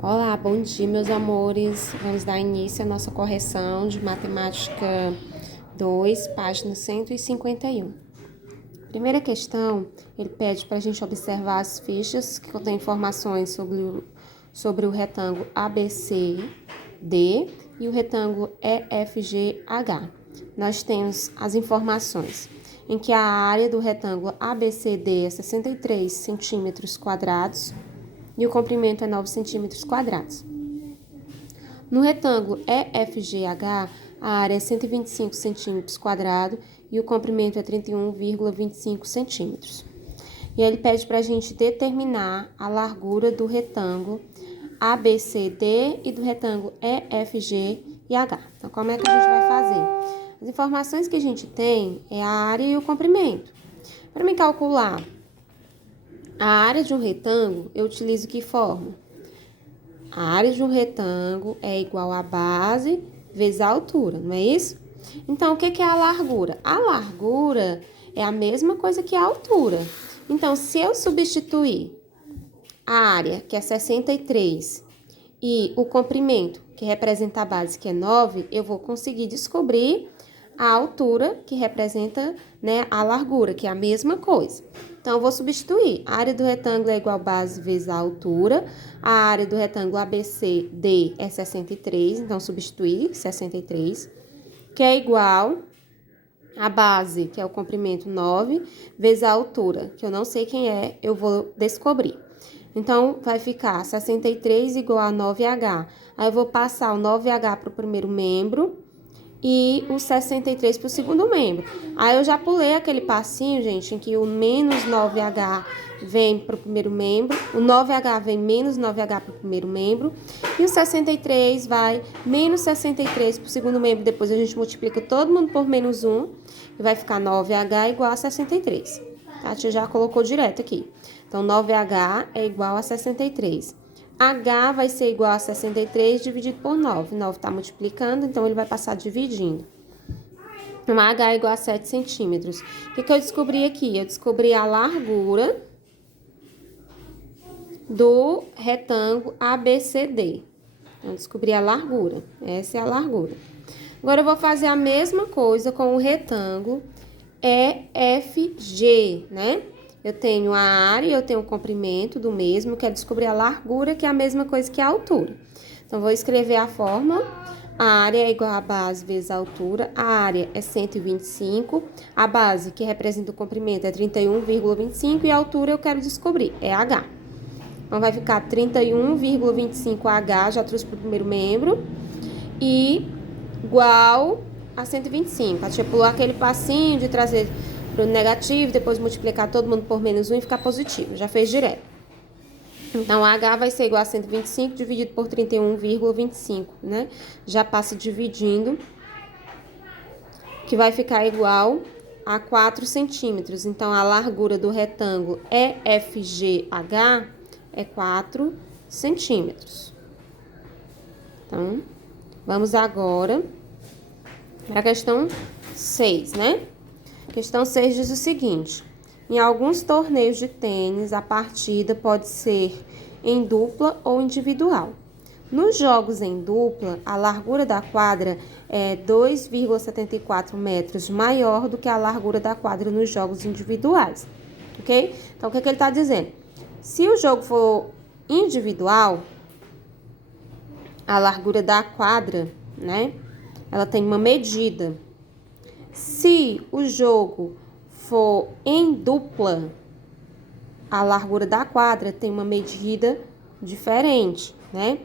Olá, bom dia, meus amores. Vamos dar início à nossa correção de Matemática 2, página 151. Primeira questão, ele pede para a gente observar as fichas que contêm informações sobre o retângulo ABCD e o retângulo EFGH. Nós temos as informações em que a área do retângulo ABCD é 63 centímetros quadrados e o comprimento é 9 centímetros quadrados. No retângulo EFGH, a área é 125 centímetros quadrados e o comprimento é 31,25 centímetros. E aí ele pede para a gente determinar a largura do retângulo ABCD e do retângulo EFGH. Então, como é que a gente vai fazer? As informações que a gente tem é a área e o comprimento. Para me calcular a área de um retângulo, eu utilizo que forma? A área de um retângulo é igual a base vezes a altura, não é isso? Então, o que é a largura? A largura é a mesma coisa que a altura. Então, se eu substituir a área, que é 63, e o comprimento, que representa a base, que é 9, eu vou conseguir descobrir a altura, que representa, a largura, que é a mesma coisa. Então, eu vou substituir. A área do retângulo é igual a base vezes a altura. A área do retângulo ABCD é 63, então substituir 63, que é igual a base, que é o comprimento 9, vezes a altura, que eu não sei quem é, eu vou descobrir. Então, vai ficar 63 igual a 9H. Aí, eu vou passar o 9H para o primeiro membro e o 63 para o segundo membro. Aí, eu já pulei aquele passinho, gente, em que o menos 9H vem para o primeiro membro, o 9H vem menos 9H para o primeiro membro, e o 63 vai menos 63 para o segundo membro. Depois, a gente multiplica todo mundo por menos 1, e vai ficar 9H igual a 63. Tá? A tia já colocou direto aqui. Então, 9H é igual a 63. H vai ser igual a 63 dividido por 9. 9 está multiplicando, então ele vai passar dividindo. Então, H é igual a 7 centímetros. O que eu descobri aqui? Eu descobri a largura do retângulo ABCD. Então, eu descobri a largura. Essa é a largura. Agora, eu vou fazer a mesma coisa com o retângulo EFG, né? Eu tenho a área e eu tenho o comprimento do mesmo, quero descobrir a largura, que é a mesma coisa que a altura. Então, vou escrever a fórmula. A área é igual a base vezes a altura. A área é 125. A base, que representa o comprimento, é 31,25. E a altura eu quero descobrir, é H. Então, vai ficar 31,25H, já trouxe para o primeiro membro. E igual a 125. A tia pulou aquele passinho de trazer para o negativo, depois multiplicar todo mundo por menos 1 e ficar positivo. Já fez direto. Então, H vai ser igual a 125 dividido por 31,25, né? Já passa dividindo, que vai ficar igual a 4 centímetros. Então, a largura do retângulo EFGH é 4 centímetros. Então, vamos agora para a questão 6, né? Questão 6 diz o seguinte: em alguns torneios de tênis, a partida pode ser em dupla ou individual. Nos jogos em dupla, a largura da quadra é 2,74 metros maior do que a largura da quadra nos jogos individuais, ok? Então, o que ele está dizendo? Se o jogo for individual, a largura da quadra, né, ela tem uma medida. Se o jogo for em dupla, a largura da quadra tem uma medida diferente, né?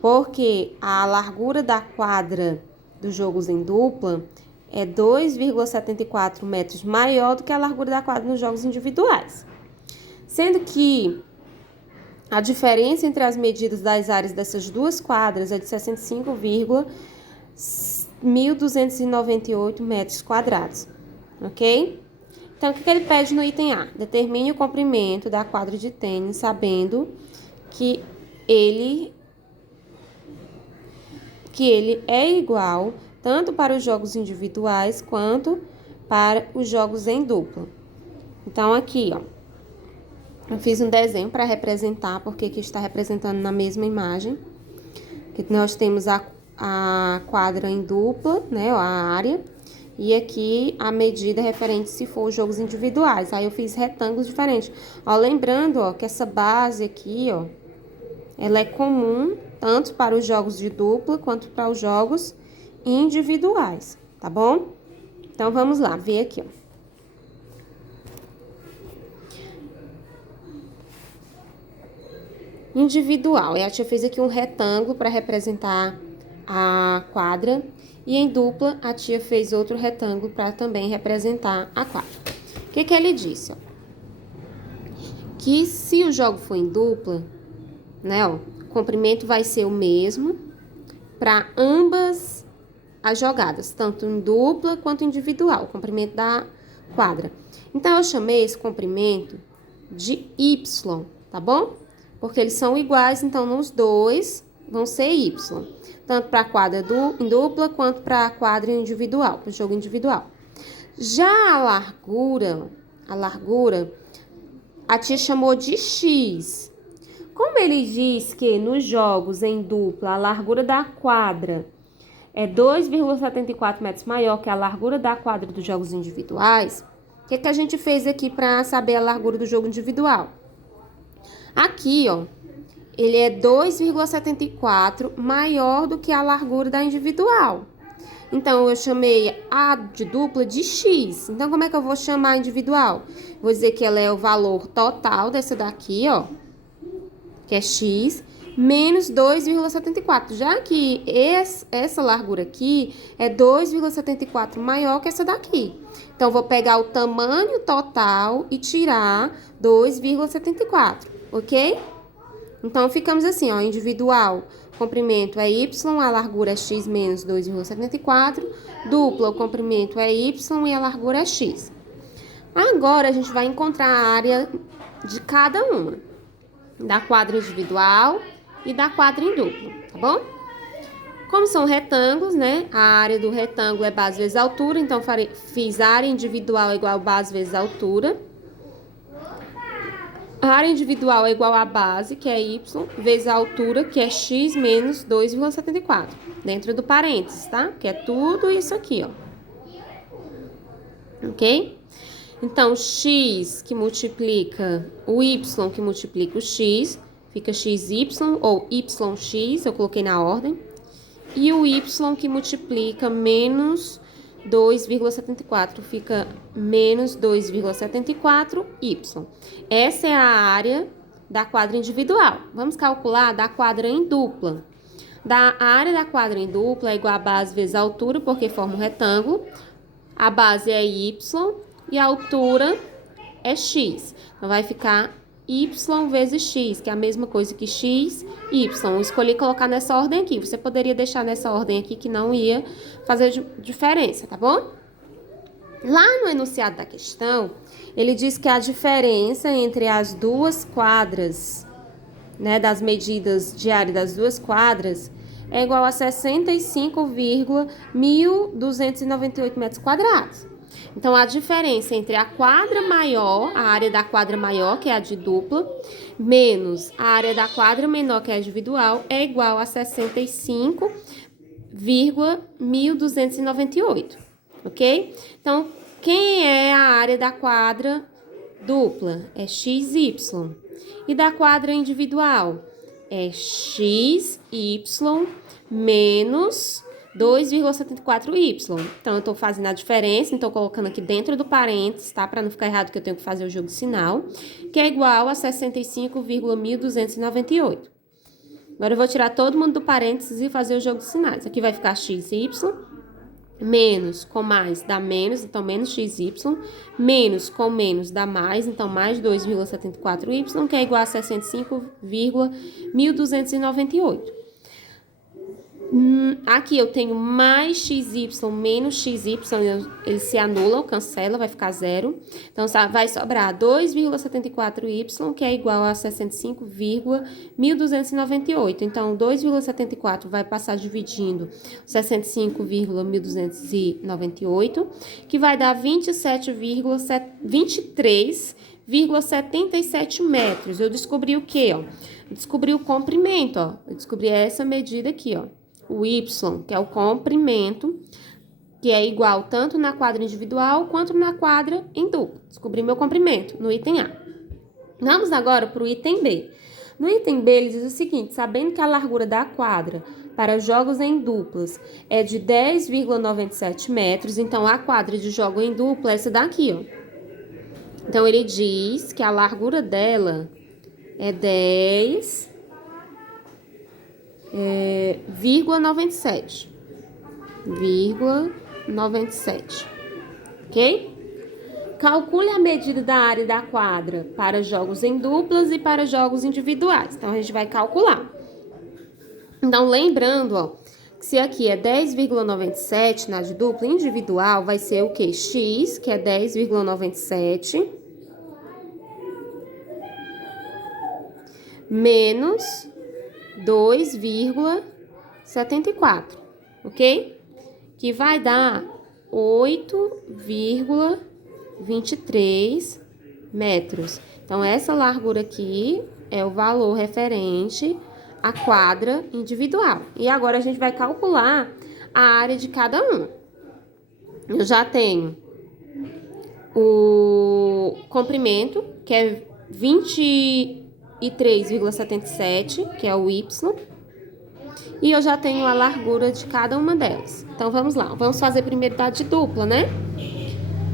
Porque a largura da quadra dos jogos em dupla é 2,74 metros maior do que a largura da quadra nos jogos individuais. Sendo que a diferença entre as medidas das áreas dessas duas quadras é de 65,1298 metros quadrados, ok? Então, o que ele pede no item A? Determine o comprimento da quadra de tênis, sabendo que ele é igual tanto para os jogos individuais quanto para os jogos em dupla. Então, aqui, ó, Eu fiz um desenho para representar, porque aqui está representando na mesma imagem. Que nós temos a quadra em dupla, né, a área, e aqui a medida referente se for jogos individuais. Aí eu fiz retângulos diferentes. Ó, lembrando, ó, que essa base aqui, ó, ela é comum tanto para os jogos de dupla quanto para os jogos individuais, tá bom? Então, vamos lá, ver aqui, ó. Individual, a tia fez aqui um retângulo para representar a quadra, e em dupla a tia fez outro retângulo para também representar a quadra. O que ele disse? Ó? Que se o jogo for em dupla, né, ó, o comprimento vai ser o mesmo para ambas as jogadas, tanto em dupla quanto individual, o comprimento da quadra. Então, eu chamei esse comprimento de Y, tá bom? Porque eles são iguais, então, nos dois vão ser Y. Tanto para a quadra em dupla, quanto para a quadra individual, para o jogo individual. Já a largura, a tia chamou de X. Como ele diz que nos jogos em dupla, a largura da quadra é 2,74 metros maior que a largura da quadra dos jogos individuais, o que a gente fez aqui para saber a largura do jogo individual? Aqui, ó, ele é 2,74 maior do que a largura da individual. Então, eu chamei a de dupla de X. Então, como é que eu vou chamar a individual? Vou dizer que ela é o valor total dessa daqui, ó, que é X, menos 2,74. Já que essa largura aqui é 2,74 maior que essa daqui. Então, vou pegar o tamanho total e tirar 2,74, ok? Então, ficamos assim, ó, individual, comprimento é Y, a largura é X menos 2,74. Dupla, o comprimento é Y e a largura é X. Agora, a gente vai encontrar a área de cada uma, da quadra individual e da quadra em dupla, tá bom? Como são retângulos, né? A área do retângulo é base vezes altura, então fiz área individual igual a base vezes altura. A área individual é igual à base, que é Y, vezes a altura, que é X menos 2,74. Dentro do parênteses, tá? Que é tudo isso aqui, ó. Ok? Então, X que multiplica o Y que multiplica o X, fica XY ou YX, eu coloquei na ordem. E o Y que multiplica menos 2,74, fica menos 2,74Y. Essa é a área da quadra individual. Vamos calcular da quadra em dupla. A área da quadra em dupla é igual a base vezes a altura, porque forma um retângulo. A base é Y e a altura é X. Então, vai ficar Y vezes X, que é a mesma coisa que X, Y. Eu escolhi colocar nessa ordem aqui. Você poderia deixar nessa ordem aqui que não ia fazer diferença, tá bom? Lá no enunciado da questão, ele diz que a diferença entre as duas quadras, né, das medidas de área das duas quadras, é igual a 65,1298 metros quadrados. Então, a diferença entre a quadra maior, a área da quadra maior, que é a de dupla, menos a área da quadra menor, que é a individual, é igual a 65,1298, ok? Então, quem é a área da quadra dupla? É XY. E da quadra individual? É XY menos 2,74Y. Então, eu estou fazendo a diferença, então, colocando aqui dentro do parênteses, tá? Para não ficar errado que eu tenho que fazer o jogo de sinal, que é igual a 65,1298. Agora, eu vou tirar todo mundo do parênteses e fazer o jogo de sinais. Aqui vai ficar XY, menos com mais dá menos, então, menos XY, menos com menos dá mais, então, mais 2,74Y, que é igual a 65,1298. Aqui eu tenho mais XY menos XY, ele se anula, cancela, vai ficar zero. Então, vai sobrar 2,74Y, que é igual a 65,1298. Então, 2,74 vai passar dividindo 65,1298, que vai dar 23,7 10,77 metros. Eu descobri o quê, ó? Eu descobri o comprimento, ó. Eu descobri essa medida aqui, ó. O Y, que é o comprimento, que é igual tanto na quadra individual quanto na quadra em dupla. Descobri meu comprimento no item A. Vamos agora para o item B. No item B, ele diz o seguinte: sabendo que a largura da quadra para jogos em duplas é de 10,97 metros, então a quadra de jogo em dupla é essa daqui, ó. Então, ele diz que a largura dela é 10,97. 97, ok? Calcule a medida da área da quadra para jogos em duplas e para jogos individuais. Então, a gente vai calcular. Então, lembrando, ó, que se aqui é 10,97 na de dupla, individual vai ser o quê? X, que é 10,97, menos 2,74, ok? Que vai dar 8,23 metros. Então, essa largura aqui é o valor referente à quadra individual. E agora a gente vai calcular a área de cada um. Eu já tenho o comprimento, que é 23,77, que é o Y. E eu já tenho a largura de cada uma delas. Então, vamos lá. Vamos fazer primeiro da de dupla, né?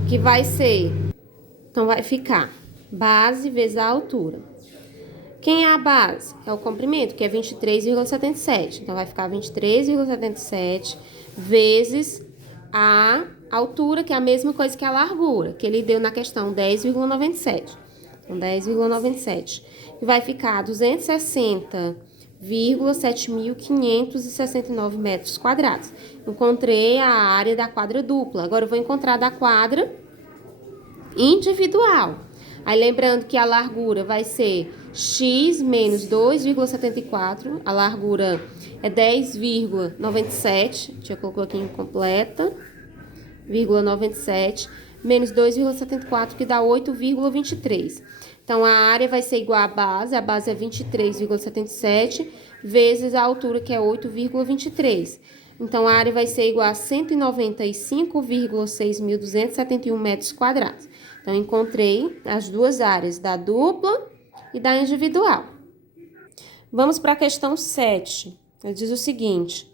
Que vai ser... Então, vai ficar base vezes a altura. Quem é a base? É o comprimento, que é 23,77. Então, vai ficar 23,77 vezes a altura, que é a mesma coisa que a largura, que ele deu na questão 10,97. Então, 10,97. E vai ficar 260,7.569 metros quadrados. Encontrei a área da quadra dupla. Agora, eu vou encontrar da quadra individual. Aí, lembrando que a largura vai ser x menos 2,74. A largura é 10,97. Deixa eu colocar aqui incompleta. 0,97 menos 2,74, que dá 8,23. Então, a área vai ser igual à base. A base é 23,77 vezes a altura, que é 8,23. Então, a área vai ser igual a 195,6.271 metros quadrados. Então, encontrei as duas áreas, da dupla e da individual. Vamos para a questão 7. Ele diz o seguinte: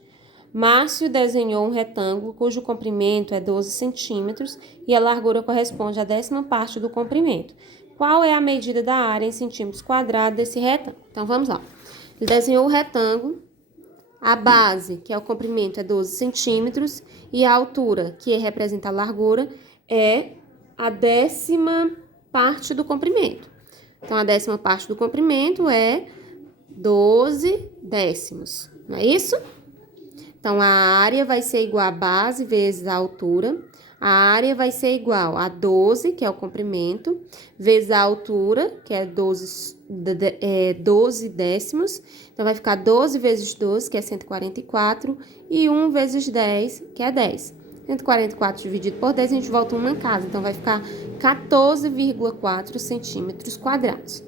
Márcio desenhou um retângulo cujo comprimento é 12 centímetros e a largura corresponde à 10ª parte do comprimento. Qual é a medida da área em centímetros quadrados desse retângulo? Então, vamos lá. Ele desenhou o retângulo, a base, que é o comprimento, é 12 centímetros e a altura, que representa a largura, é a 10ª parte do comprimento. Então, a 10ª parte do comprimento é 12 décimos, não é isso? Então, a área vai ser igual a base vezes a altura. A área vai ser igual a 12, que é o comprimento, vezes a altura, que é 12 décimos. Então, vai ficar 12 vezes 12, que é 144, e 1 vezes 10, que é 10. 144 dividido por 10, a gente volta uma em casa. Então, vai ficar 14,4 centímetros quadrados.